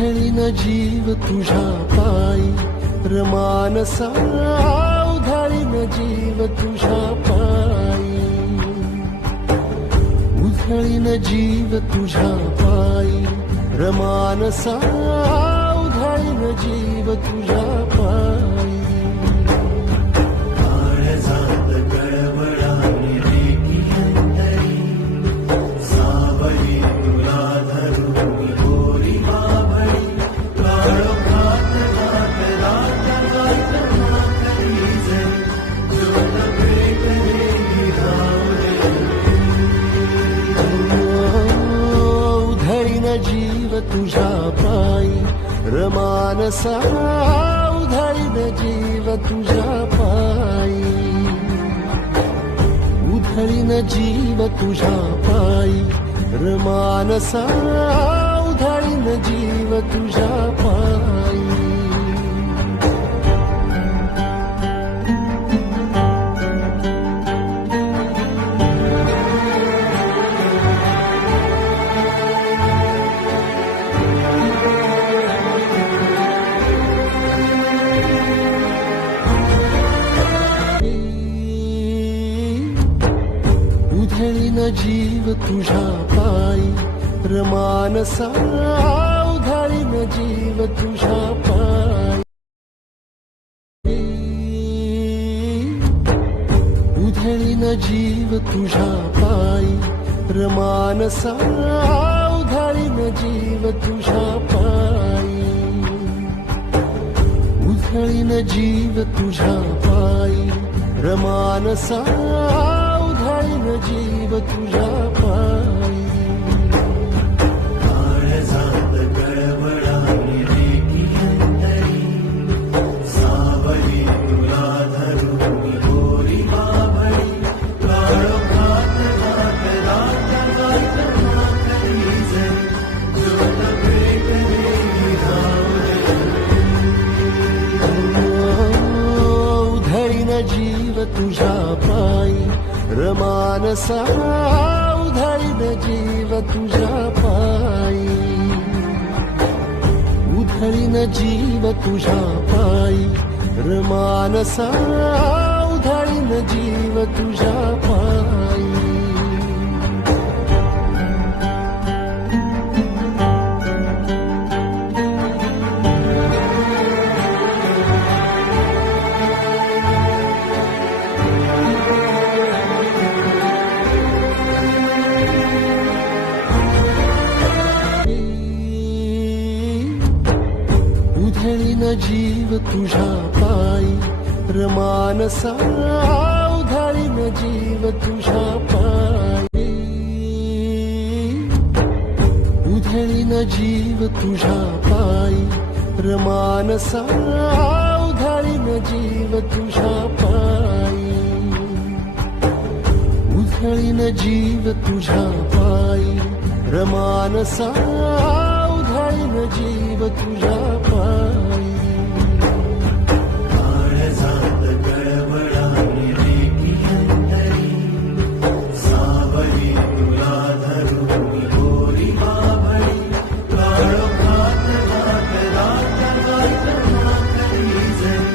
उधळीन जीव तुझ्या पायी रमानसा उधळीन जीव तुझ्या पायी उधळीन जीव तुझ्या पायी रमानसा उधळीन जीव तुझ्या पायी काळजात कळवळाली रेती अंतरी सावली तुला धरून गोरी बाभळी काळोखात घात रात घात नाकरी जरी जोड भेटलेली धावले उधळीन जीव तुझ्या पायी रमानसा उधळीन जीव तुझ्या पायी उधळीन जीव तुझ्या पायी रमानसा उधळीन जीव तुझ्या पायी उधळीन जीव तुझ्या पायी रमानसा उधळीन जीव तुझ्या पायी उधळीन जीव तुझ्या पायी रमानसा उधळीन जीव तुझ्या पायी उधळीन जीव तुझ्या पायी रमानसा उधळीन जीव तुझ्या पायी काळजात कळवळाली रेती अंतरी सावली तुला धरून गोरी बाभळी काळोखात घात रात घात नाकरी जरी जोड भेटलेली धावले उधळीन जीव तुझ्या पायी रमानसा उधळीन जीव तुझ्या पायी उधळीन जीव तुझ्या पायी रमानसा उधळीन जीव तुझ्या पायी उधळीन जीव तुझ्या पायी रमानसा उधळीन जीव तुझ्या पायी उधळीन जीव तुझ्या पायी रमानसा उधळीन जीव तुझ्या पायी उधळीन जीव तुझ्या पायी रमानसा उधळीन जीव तुझ्या पायी